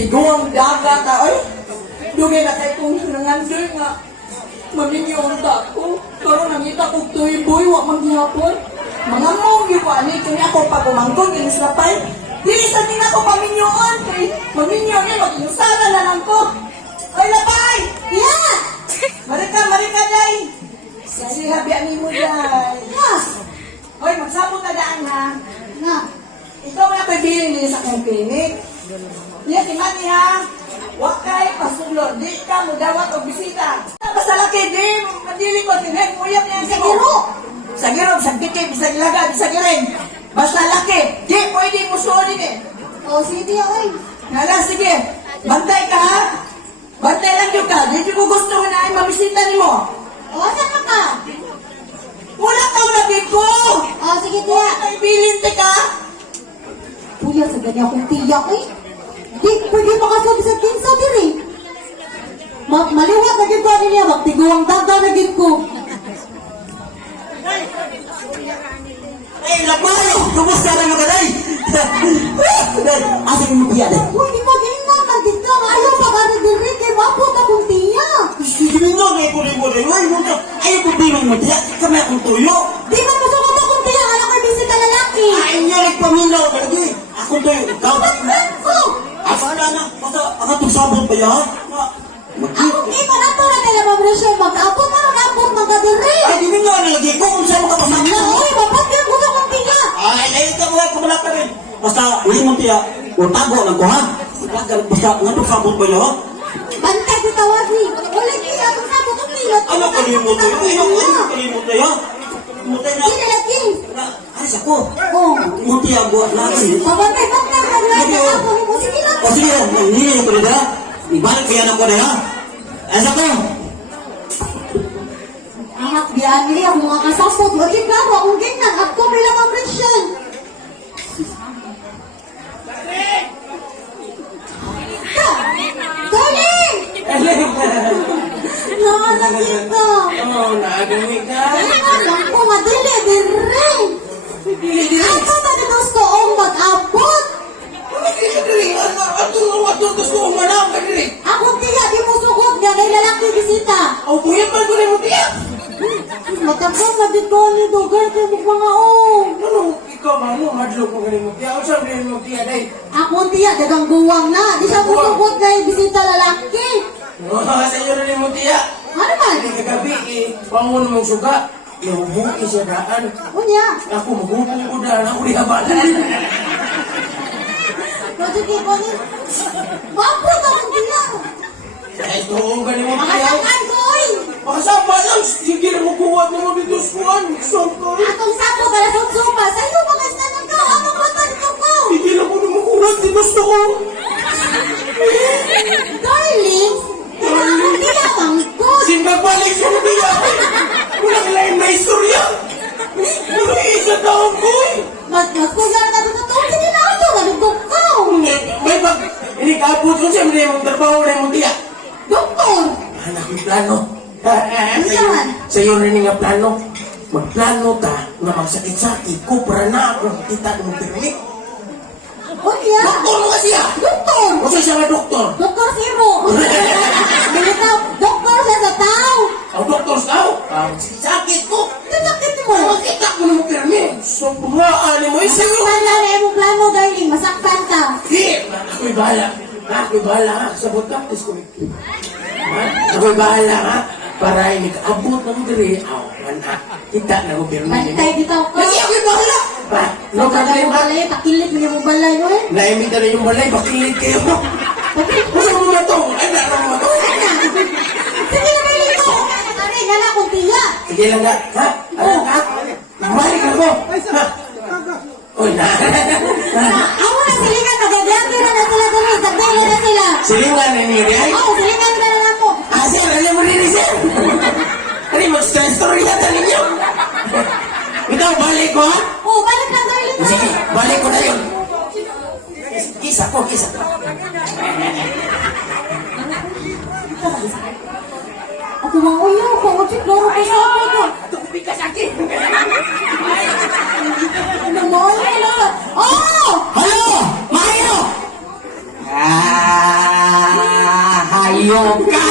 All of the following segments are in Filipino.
Tiguang dagat ay. Dugay na kayo kong nangandoy nga. Maminyon ko. Pero nangita kong tuiboy, wak manghihapon. Mga mong yuwani, kung ako pagumangkong, inislapay. Di isa din ako maminyon. Maminyon eh, mag-inusara na lang ko. Ay, lapay! Yeah! Marika, day! Sige, habian mo, day. Yeah! Hoy, magsabot na daan, ha? Nga. Ikaw na pabili niya sa akong klinik. Niya, kimani, ha? Huwag kayo pasulod. Di ka mo dawat o bisita. Basta laki, di. Madili ko, tinay mo yan sa giro. Sa giro, sa bitin, sa ilagad, sa girin. Basta laki. Di, pwede mo suodin eh. O, sige, ay. Nala, sige. Bantay ka, ha? Bantay lang yung ka. Di ko gusto na ay mabisita ni mo. O, saan ka? Wala kang nabig ko. O, sige, tiya. Wala kang bilin, ka. Kuya, sa ganyan akong tiyak eh. Di, pwede makasabi sa kinsa diri. Maliwat na gid ko niya, magtiguang daga na gid ko. Ay, labayo! Kumusta na mga day? Asa mo tiya day? Uy, di pa din na, nagit ka. Ayaw pag-ari diri, kay mapot akong tiyak. Sige mo nga ko rin mo rin. Ayaw ko bilang mo tiya. Kami akong tuyo. Di man masukat akong tiyak, alam ko'y bisita lalaki. Ay, niya nagpaminaw ka lagi. Akong tuyo. Ikaw. Oh, Asa na. Basta akatong sabon pa yan. akong iba na to na nila mabrasyon. Mag-abot na mag-abot mga diri. Ay, di mo nga nalagi ko kung saan makapasang Na, uy, mapat yan gusto akong tiyak. Ay, ikaw mo ay kumala ka rin. Basta, hindi mo tiya. Kung tago lang ko ha. Basta, nga sabon pa yan. Bantay ko tawag ni. Ulit niya akong sabot ang pilot. Ano kalimot na yun? Ano kalimot na yan? Mutay na. Hindi lagi. Alis ako. Oh. Muti ang buhat natin. Mabantay bang naglalagay na ako ni mo. Sige lang. O sige, hindi ko rin ha. Ibalik ko yan ako na ha. Alis ako. Ahak diyan ni ang mga kasapot. Wagi klaro akong ganyan. Ako bilang compression. Darling! Nakalagit ka. Oo, nagamit ka. Alam ko, madali, dire. Ako ba na gusto kong mag-abot? Gusto ko manang ka rin. Ako tiya, di mo sugot nga. Kay lalaki bisita. O, buyan pa ko rin mo tiyak. Matapos na dito ni Dugay kay mga oh. Ano, ikaw mo, madlo ko rin mo tiyak. O, saan rin mo tiyak, day? Ako tiya, dagang buwang na. Di siya mo sugot nga bisita lalaki. O, sa iyo rin mo tiyak. Ano man? Hindi kagabi, pangun mong suga. Nahubuki siya daan. Unya. Ako, maghubong ko daan. Ako rihabanan. Roger kay Connie. Babot akong tiya. Ay, doon ka rin mo Mga tiyak. sangan ko oy. Makasama lang. Sige na mo kuha mo mo dito sa kuhan. Sangkay. Atong sapo para sa supa. Sa'yo mga sangan ka. Amang matan ko ko. Sige na mo na mo kuha. Di gusto ko. Darling. Ang tiya ang good. Simbabalik siya na tiyak. Walang lain na istorya. Pero isa taon ko eh. Magkuya na dito to. Sige na ako. Nalugog ko. May pag inikabot ko siya, may mong trabaho na mong tiyak. Doktor. Anak yung plano. naman? Sa iyo rin nga plano. Magplano ta na magsakit-sakit ko para na ako kita ng pirmi. Unya. Doktor mo kasi ah! Doktor. O siya nga doktor? Doktor Siro. Bilitaw. Doktor siya sa tao. Ang doktor sao? Sakit ko. Sakit mo. Para makita ko ng pirmi. So, bumaan mo isa mo. Wala na yung plano, darling. Masaktan ka. Di! Ako'y bahala. Ako'y bahala ha. Sabot ka. Ako'y bahala ha. Para inikabot ng diri. Aw, mana. Kita na ko pirmi. Bantay bitaw ka. Lagi ako'y bahala. Ba, no problem ha. Balay, pakilit mo yung balay mo eh. Naimita na yung balay. Bakilit kayo mo. Masa mo na to? Ay, nalang mo to. Sige na, darling ko. Kakarin, gana akong tiya. Sige lang ka. Ha? Ano ka? Balik ako. Ha? Uy, na. Ako na silingan, nagablante na na sila dali. Sagdalo na sila. Silingan na niyo, ay? Oo, silingan na na ako. Ah, sir, alam mo rin, sir. Ano, mag-stress story na tayo niyo. Ikaw, balik ko, ha? Oo, balik na, darling ko. Sige, balik ko na yun. Kisa ko, kisa ko. Ako mga uyaw ko. Uchi, klaro ko sa ako ito. Tukubi ka sa akin. Ano mo? Ano? Oh! Halo! Mayo! Ah! Niyog ka!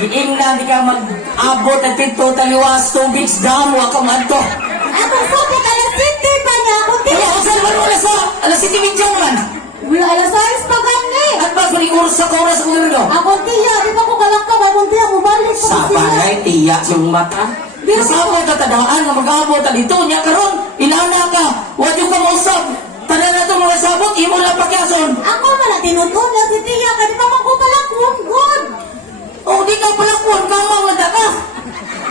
Giing na di ka mag-abot at pito taliwas tubig dam wa ka madto. Akong sabot alas 7 pa niya. Akong Kaya tiya. ako sa naman wala sa alas 7 minsan man. Wala alas 6 pa gani. At ba kung oras sa oras ko rin do? Akong tiya. Di ba ko kalakaw? Akong tiya. Mubalik pa Sa siya. bagay, tiya sa mata. Nasabot ka tadaan nga mag-abot at dito niya karon ilana ka. Wad yung ka mausap. Tanan na ito mga sabot, imo lang pagyason. Ako man na tinutun niya si tiya. Kaya di ba man ko palakon? Good. O di ka pala kuwan ka mga daka.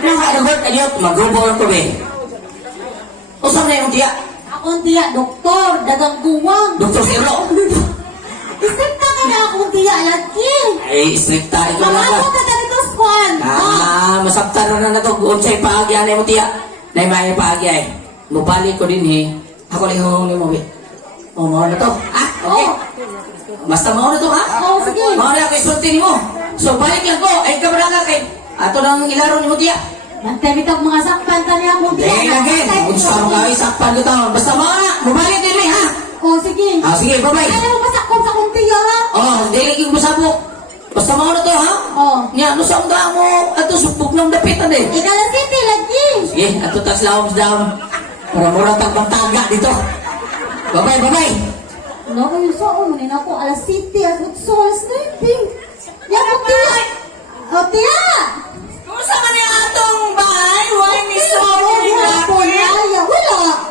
Nakaragot ka diyot, magrubo lang ko be. Usap na yung tiya. Akong tiya. Doktor. Dagang guwang. Doktor Siro. Isip na ka na akong tiya. Lagi. Ay, strikta ito na Mga ka. ako ka dali to squad. Masaktan na na ito. Unsay paagyan mo tiya. Na may paagyan. Mubalik ko din Ako lang yung mo be. O, mao na to. Okay. Basta mao na to ha. Oo, sige. Mao na kay sulti ni mo. So, balik lang ko. Ay, kabra ka kay. Ato nang ilaro ni mo tiya. Bantay bitag mga sakpan ta niya akong tiya. Again. Unsa mo kayo sakpan ko tao. Basta mao na. Mubalik din ha. Oo, sige. Sige, bye-bye. Ano mo masakpan sa akong tiya ha? Oh, dili kang masabok. Basta mao na to ha. Oo. Nya, ano sa unda mo? Ato supok ng dapitan eh. Ikala city lagi. Sige, ato tas lawom down. Para mura tang taga dito. Bye-bye, bye-bye. Ano kayo sa uno? Nina ko alas city at utso alas 9. Yan ang tiya. O tiya. Kumusta man yung atong bahay? Why ni so?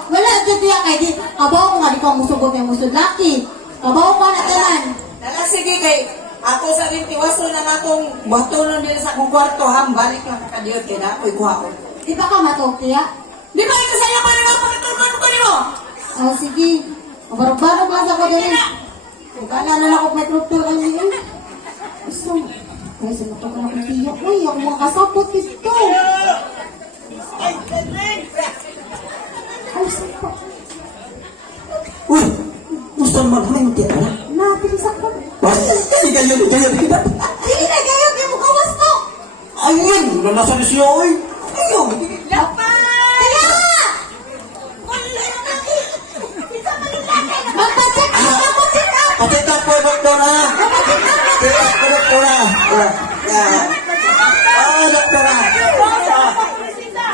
Wala dyan tiya kay di. Kabaw ko nga di ko musugod yung musud laki. Kabaw ko na tanan. Dala sige kay ako sa rin tiwaso ng akong batunon nila sa akong kwarto ham balik lang ka kadiyot kay na ako'y kuhaon. Di ba ka matog tiya? Di ba ito sa'yo pa nila pagkatulman ko nimo? O sige. Barog-barog lang ako din. Kala na lang ako may truptor ang yun. Gusto. Kaya sinutog na akong tiya. Uy, ako mga kasapot ito. Ay, sapa. Uy, gusto naman kami yung tiya na. Napilis ako. Hindi kayo, hindi kayo, hindi kayo. Sige na kayo, di mo kawas to. Ayun, nalasan siya, oy. Ayun. Tiya! Magpacheck up! Magpacheck up! Patita po, doktora. Patita po, doktora. Doktora.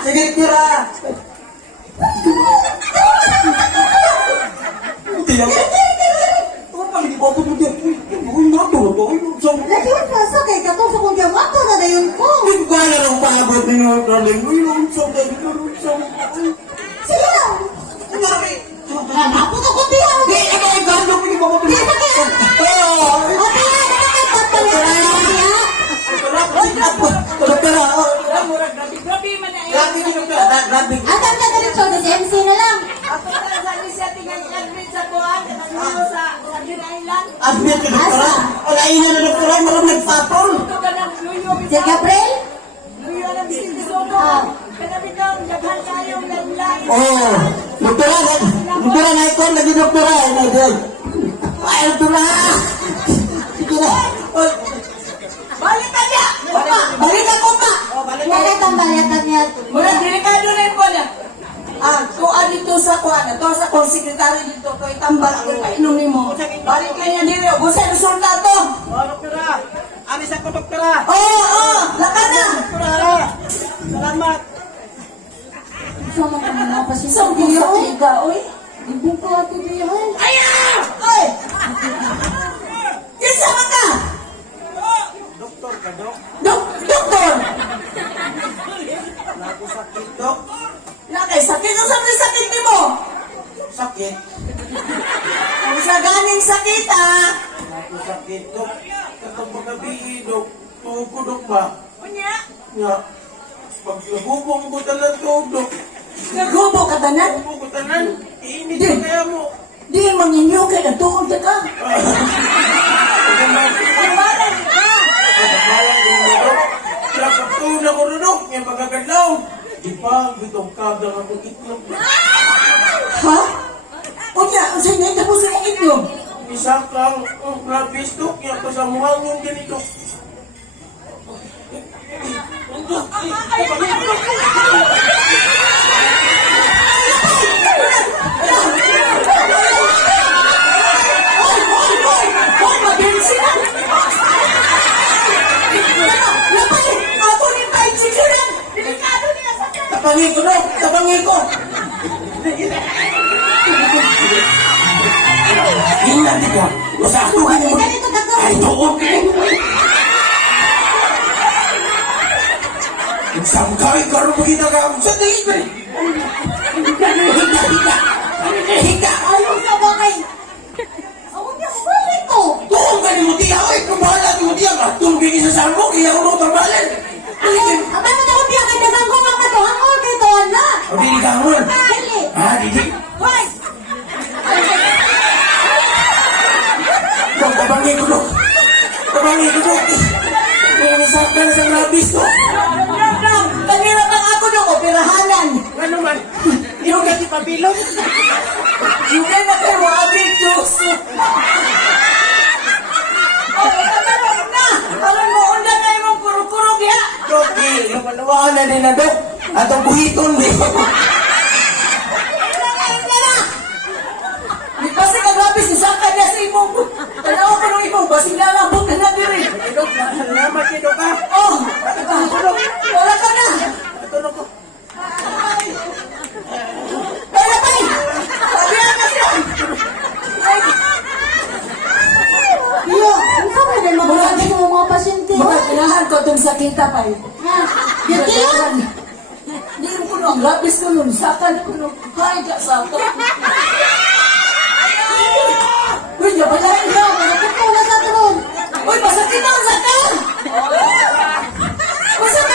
Sige, tira. Tiya. Ano pa, hindi po ako tiya. Uy, mato na to. Lagi yung klasa kay Kato sa kong diamato na dayon ko. Hindi ko alam ang paabot ninyo, darling. Uy, unsong, unsong. Siya! Napot ako tiya! Hindi, ikaw ang gano'n. Hindi ko Tiya sa kaya! Oo. O tiya! Nakakapagpalit ka tiya! Doktora. Grabe man na Grabe ni doktora. Grabe. Asan ka dali so, sa MC na lang. Ako na sa Alicia tingnan admit sa kuhan katapos sa Sabin Island. Admit ka, doktora. Wala ina na, doktora. Malam nagpapol. Ito ka ng luyo Si Gabriel? luyo ng Vicente Soto. Kanabi daw daghan kayong landline. Oo. Doktora, doktora na ikaw. Lagi doktora. Ay, doktora. Sige na. Oy. Balik ka niya! Balik ako pa! Huwag kay tambalyatan niya. Murag delikado na yung kuhan. Tuwa dito sa kuhan. Ito sa kong sekretary dito. Ito itambal ako painom ni mo. Balik ka niya dito. Busay resulta to. Doktora! Alis ako, doktora! Oo! Lakan na! Doktora! Salamat! Sama ka mga pasyente. Sa Tiya, oy. ka, oy. Ibong ka ito tiya. Ayaw! Oy! Kinsa man ka? Doktor ka, Dok? Doktor! Naku sakit, Dok? Nakay, sakit o sa sakit ni mo? Sakit? Ang sa ganing sakit, ah! Naku sakit, Dok? Katong magabi, Dok. Tuhog ko, Dok ba? Kunya, Nga. Pag nagubong ko talang tuhog, Dok. nagubo ka tanan? Nagubong ko talang. Iinit Di. ko kaya mo. Di manginyo kay natuod ka ka. Pagkamalan ka! din mo, Dok. Kaya pagtuhon ako rin, Dok. Ngayon pagkagalaw. Di pa, bitong kagang ako itlog. Ha? Kunya, ang sinay na po sa inyong. Isa kang grabis, Dok. Kaya pa sa muhangon ganito. Hoy, mabilis sila! nanti ka. Usa ako Ay, mo. ganito dako. Ay, tuod ka. Samkay karon mo kita ka. Sa tingin ba? Hika. Ayaw sa bakay. Awag niya, balik to. Tuon ka ni mo tiya. Ay, kung bahala ni mo tiya ka. Tubig isa sa mo. Iya ko nung tambalan. Abay mo tayo biya kay dagang ko nga to. Hangol kay to na. O, dili ka mo. Dili. Ah, dili. Hoy. Dok, kabangi ko, Dok. Kabangi ko, Dok. May saktan sa labis, Dok. Kanina pang ako ng operahanan. Ano man? Yung gati pabilog. Yung kaya na kayo mga big juice. Oh, ikaw na. Parang mo undan na yung kurog-kurog ya. Dok, yung malawaan na din na, Dok. Atong buhiton, di ba? Di kasi kagrabis, isaka niya sa imong. Tanawa ko ng imong, basing lalabot na na diri. Dok, salamat kayo, Dok, ha? Oh, wala ka na. Tulog ko. Kaya pa eh. Sabihan na siya. Ay, Iyo, ang kamay din magulagay sa mga pasyente. mga kailangan ko itong sakita pa eh. Ha? Yung tiyo? Hindi ko nung grabis ko nung sakan ko nung hay ka sa ako. Uy, nabalain ka. Nakapito na sa tulong. Uy, masakit na ang sakan.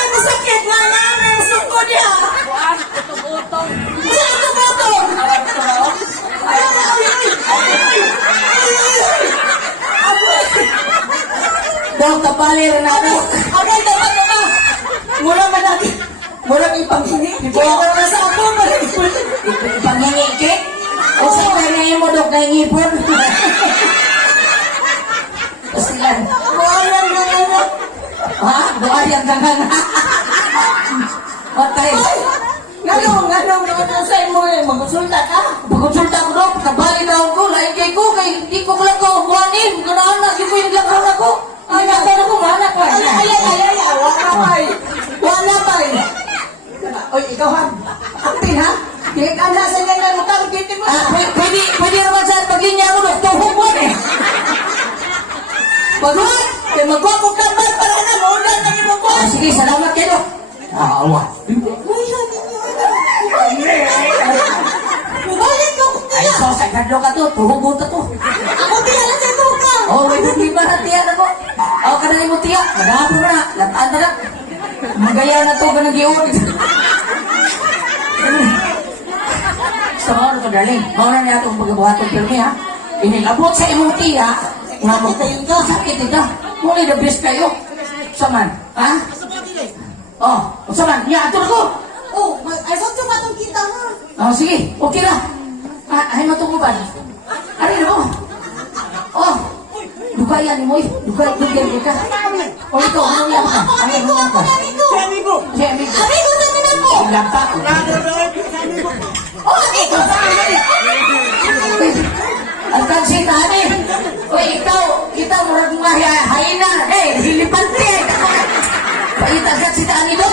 Masakit nga nga. May usok ko niya. Masakit ito botong. Ay, Dok, tapali rin ako. Abay, dapat ko ka. Mura man natin. Mura may panghingi. Kaya ko na sa ako. Ipanghingi ki? O sa panghingi mo, Dok, na ingipon? Pasilan. Buhayan na ano. Ha? Buhayan ka nga nga. Patay. Ay! Ganong, sa imo eh. Magkonsulta ka. Pagkonsulta ko, Dok, kabali na ako, lain kay ko, kay di ko lang ko buhanin. Ganaan na, di ko yung lakaw na ko. Ay, nagano ko, mahanap ko. Ay, wala pa eh. Wala pa eh. Uy, ikaw ha. Aktin ha. Kaya ka na sa ganyan mo ka. Giti mo. Ah, pwede naman saan paglinya ko, Dok, tuhog mo eh. Pagod. Kaya magwapong tambal para na. Maulan na imo ko. Ah, sige, salamat kayo, Dok. Awa. Uy, Balik ko kung Ay, so, sa kadlo ka to, tuhog mo to. Ako tiyala sa ito ka. Oh, may problema na tiyan ako. Oh, kanay mo tiya. Madami mo na. Lataan na na. Magaya na to, ganang giyon. So, ano to, darling? Mauna na itong pagkabuhatong pirmi, ha? Inilabot sa imong tiya. Nga mo, sakit ito. Muli the best kayo. Saman, ha? Oh, saman, niya, ato na ko. Oh, ay sa tiyong matong kita ha. Oh, sige, okay na. Ay, matungguban. Ano na mo? Oh, dugayan mo, dugayan ka. Oh, ito, ano yan ka? Ano yan ka? Amigo! Si amigo. Amigo sa nila po. Ilang ka? Oh, amigo sa nila. Ang kansitahan eh. Uy, ikaw, murag mga haina. Eh, hilipante eh. Paita ang kansitahan ni Dok.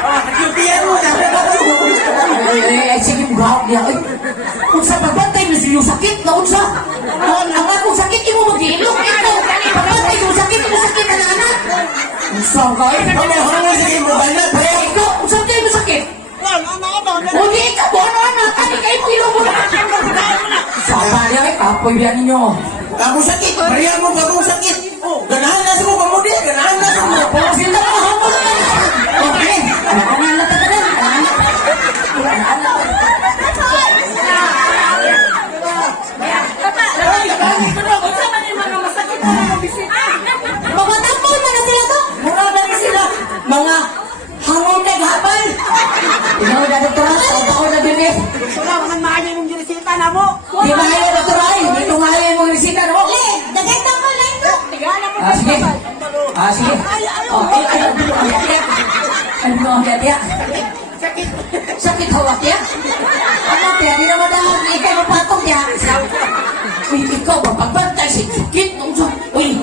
Nagkipiyan mo na! Ay, sige, mugahap niya. Ay, kung sa pagbantay mo siya yung sakit, na unsa? Ang akong sakit, imo mag-iilok. Ito, pagbantay yung sakit na anak. Unsa ka eh? Pamahangan sa imo, banat! Pero ikaw, unsa tayo mo sakit? Hindi ka, buwan na anak. Kani kayo mo ilong mo na. Sama niya, kapoy biyan ninyo. Kamu sakit! Bariyan mo bagong sakit! Ganahan na sa mo, pamudi! Ganahan na sa mo! Pero sila ka mahambol na. Okay, ano nga na talaga? Mga tampol man na sila to. Mura na rin sila. Mga hangon na gapal. Ikaw na doktora, tao na din eh. Di ba yung doktora eh? Dito nga yung resita mo. Le, dagay tampol lang to. Ah, sige. Ah, sige. Oh, ano ang tiya? Sakit hawak ya? Ano tiya? Di naman dahil ikaw mapatong tiya. Uy, ikaw, mapagbantay si sakit. Uy,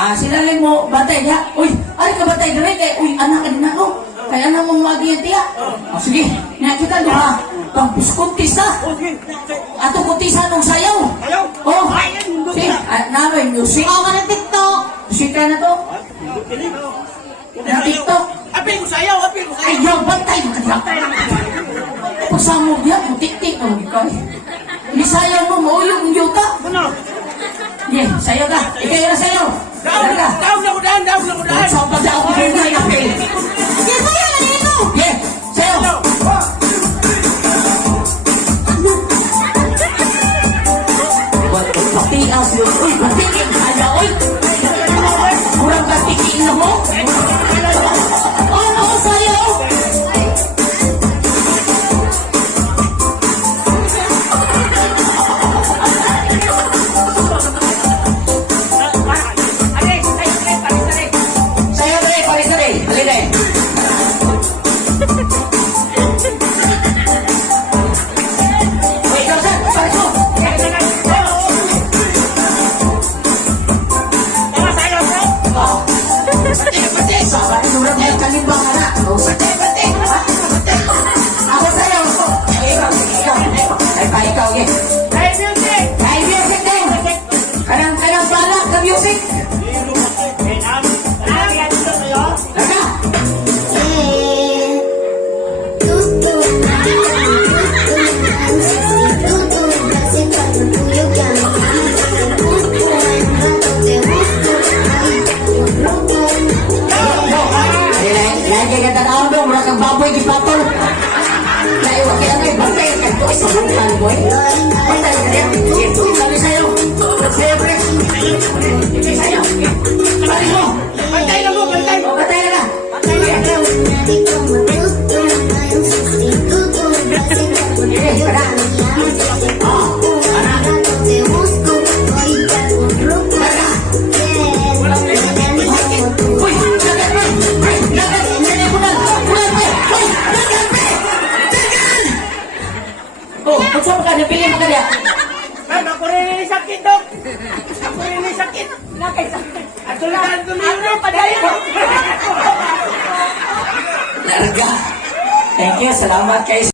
Sinalin mo, bantay niya. Uy, ay ka bantay na rin. Uy, anak ka din ako. Kaya na mo magi yan, tiya. Sige, nakita doon ha. Pang puskuntis na. Ato kuntisa nung sayaw. Oh, sige, namin, music. Ikaw ka ng TikTok. Music ka na to. Ng TikTok. Apil ko sayaw. Ayaw, bantay mo kanya. Pasamog yan, mutik-tik. Hindi sayaw mo, maulog ng yuta. Sige, sayaw ka. Ikaw na sayaw. Daon na ko daan. Saan pa daw ako yung kaya apil? Sige, sayo na dito. Sige, sayaw. Patias yun. Uy, patikin kaya, uy. Kurang patikin na mo. Ano ko sayo? Sayaw na rin, paris na rin. Halina eh. Uy, ikaw saan? Paris mo. Sabi surat may kalimbang na. Oh, sate. Ako sa'yo. Ay, pa ikaw, eh. Ay, music din. Kanang balak na music. Laka. Lagi ka tanaw dong, mura kang baboy di patol. Naiwa kaya may bantay ka doon sa bukan, boy. Bantay ka rin. Sige, sabi sa'yo. Sa'yo, pre. Sige, sa'yo. Sabi mo. Bantay na mo. O, bantay na. Sige, kada. Uy, lagat, pre. Pre, lagat. Sige, bulan. Bulan, pre. Uy, lagat, pre. Lagat! Oh, kung saan ka, napili mo ka niya. Ako rin ni sakit, Dok. Ato lang ko niyo padayon. Larga. Thank you. Salamat kayo sa